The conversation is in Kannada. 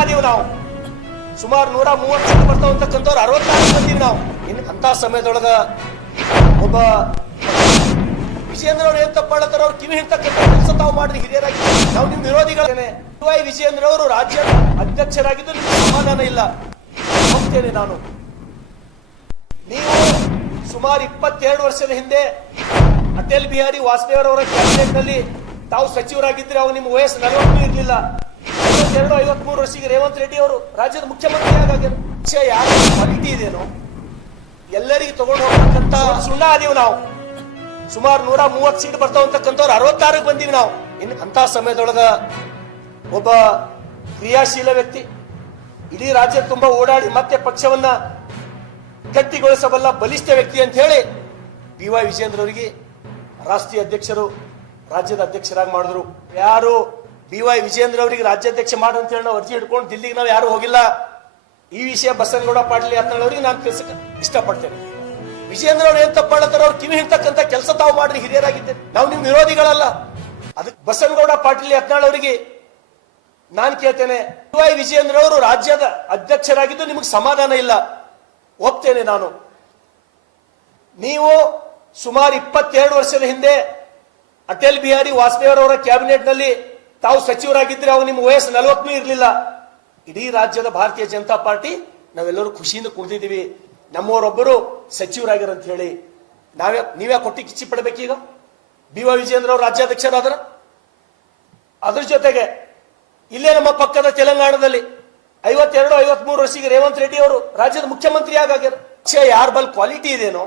ಆದೀವಿ ನಾವು. ಸುಮಾರು 130 ಸೀಟ್ ಬರ್ತಾವ ಅಂತಕ್ಕಂಥವ್ರು 66 ಬಂದೀವಿ ನಾವು. ಇನ್ನು ಅಂತ ಸಮಯದೊಳಗ ಒಬ್ಬ ವಿಜಯೇಂದ್ರ ಅವ್ರು ಏನ್ ತಪ್ಪಾಳತ್ತಾರ, ಅವ್ರು ಕಿವಿ ಹಿಡ್ತಕ್ಕಂಥ ಕೆಲಸ ತಾವು ಮಾಡ್ರಿ ಹಿರಿಯರಾಗಿ. ನಾವು ನಿಮ್ ವಿರೋಧಿಗಳೇನೆ. ವೈ ವಿಜಯೇಂದ್ರ ಅವರು ರಾಜ್ಯದ ಅಧ್ಯಕ್ಷರಾಗಿದ್ದು ನಿಮ್ಗೆ ಸಮಾಧಾನ ಇಲ್ಲ. ಹೋಗ್ತೇನೆ ನಾನು. ನೀವು ಸುಮಾರು 22 ವರ್ಷದ ಹಿಂದೆ ಅಟಲ್ ಬಿಹಾರಿ ವಾಜಪೇಯಿ ಅವರ ಕ್ಯಾಬಿನೆಟ್ ನಲ್ಲಿ ತಾವು ಸಚಿವರಾಗಿದ್ರೆ ಅವು ನಿಮ್ಮ ವಯಸ್ಸು 40 ಇರಲಿಲ್ಲ. 52-53 ವರ್ಷಕ್ಕೆ ರೇವಂತ್ ರೆಡ್ಡಿ ಅವರು ರಾಜ್ಯದ ಮುಖ್ಯಮಂತ್ರಿ ಆಗಿದ್ದಾರೆ. ಯಾರು ಕ್ವಾಲಿಟಿ ಇದೇನೋ ಎಲ್ಲರಿಗೂ ತಗೊಂಡು ಹೋಗ್ತಕ್ಕಂಥ ಸುಣ್ಣ ಆದೀವಿ ನಾವು. ಸುಮಾರು 130 ಸೀಟ್ ಬರ್ತಾವ ಅಂತಕ್ಕಂಥವ್ರು 66 ಬಂದೀವಿ ನಾವು. ಇನ್ನು ಅಂತ ಸಮಯದೊಳಗ ಒಬ್ಬ ಕ್ರಿಯಾಶೀಲ ವ್ಯಕ್ತಿ, ಇಡೀ ರಾಜ್ಯ ತುಂಬಾ ಓಡಾಡಿ ಮತ್ತೆ ಪಕ್ಷವನ್ನ ಗಟ್ಟಿಗೊಳಿಸಬಲ್ಲ ಬಲಿಷ್ಠ ವ್ಯಕ್ತಿ ಅಂತ ಹೇಳಿ BY ವಿಜಯೇಂದ್ರ ಅವರಿಗೆ ರಾಷ್ಟ್ರೀಯ ಅಧ್ಯಕ್ಷರು ರಾಜ್ಯದ ಅಧ್ಯಕ್ಷರಾಗಿ ಮಾಡಿದ್ರು. ಯಾರು BY ವಿಜಯೇಂದ್ರ ಅವರಿಗೆ ರಾಜ್ಯಾಧ್ಯಕ್ಷ ಮಾಡು ಅಂತ ಹೇಳಿ ನಾವು ಅರ್ಜಿ ಹಿಡ್ಕೊಂಡು ದಿಲ್ಲಿಗೆ ನಾವು ಯಾರು ಹೋಗಿಲ್ಲ. ಈ ವಿಷಯ ಬಸನಗೌಡ ಪಾಟೀಲ್ ಯತ್ನಾಳ್ ಅವರಿಗೆ ನಾನು ತಿಳಿಸಕ್ಕೆ ಇಷ್ಟಪಡ್ತೇನೆ. ವಿಜಯೇಂದ್ರ ಅವ್ರು ಏನ್ ತಪ್ಪಾಳತ್ತಾರ, ಅವ್ರು ಕಿವಿ ಹಿಡ್ತಕ್ಕಂಥ ಕೆಲಸ ತಾವು ಮಾಡ್ರಿ ಹಿರಿಯರಾಗಿದ್ದೇನೆ. ನಾವು ನಿಮ್ ವಿರೋಧಿಗಳಲ್ಲ. ಅದಕ್ಕೆ ಬಸನಗೌಡ ಪಾಟೀಲ್ ಯತ್ನಾಳ್ ಅವರಿಗೆ ನಾನು ಕೇಳ್ತೇನೆ, BY ವಿಜಯೇಂದ್ರ ಅವರು ರಾಜ್ಯದ ಅಧ್ಯಕ್ಷರಾಗಿದ್ದು ನಿಮಗೆ ಸಮಾಧಾನ ಇಲ್ಲ. ಒಪ್ತೇನೆ ನಾನು. ನೀವು ಸುಮಾರು 22 ವರ್ಷದ ಹಿಂದೆ ಅಟಲ್ ಬಿಹಾರಿ ವಾಜಪೇಯಿ ಅವರ ಕ್ಯಾಬಿನೆಟ್ ನಲ್ಲಿ ತಾವು ಸಚಿವರಾಗಿದ್ರೆ ಅವು ನಿಮ್ಮ ವಯಸ್ಸು 40 ಇರಲಿಲ್ಲ. ಇಡೀ ರಾಜ್ಯದ ಭಾರತೀಯ ಜನತಾ ಪಾರ್ಟಿ ನಾವೆಲ್ಲರೂ ಖುಷಿಯಿಂದ ಕುಳಿತಿದ್ದೀವಿ, ನಮ್ಮವರೊಬ್ಬರು ಸಚಿವರಾಗಿರ ಅಂತ ಹೇಳಿ. ನೀವೇ ಕೊಟ್ಟಿ ಕಿಚ್ಚಿ ಪಡಬೇಕೀಗ. BY ವಿಜಯೇಂದ್ರ ಅವರು ರಾಜ್ಯಾಧ್ಯಕ್ಷರಾದ್ರ. ಅದ್ರ ಜೊತೆಗೆ ಇಲ್ಲೇ ನಮ್ಮ ಪಕ್ಕದ ತೆಲಂಗಾಣದಲ್ಲಿ 52-53 ವರ್ಷಕ್ಕೆ ರೇವಂತ್ ರೆಡ್ಡಿ ಅವರು ರಾಜ್ಯದ ಮುಖ್ಯಮಂತ್ರಿ ಆಗ್ಯಾರ. ಯಾರ ಬಲ್ ಕ್ವಾಲಿಟಿ ಇದೇನೋ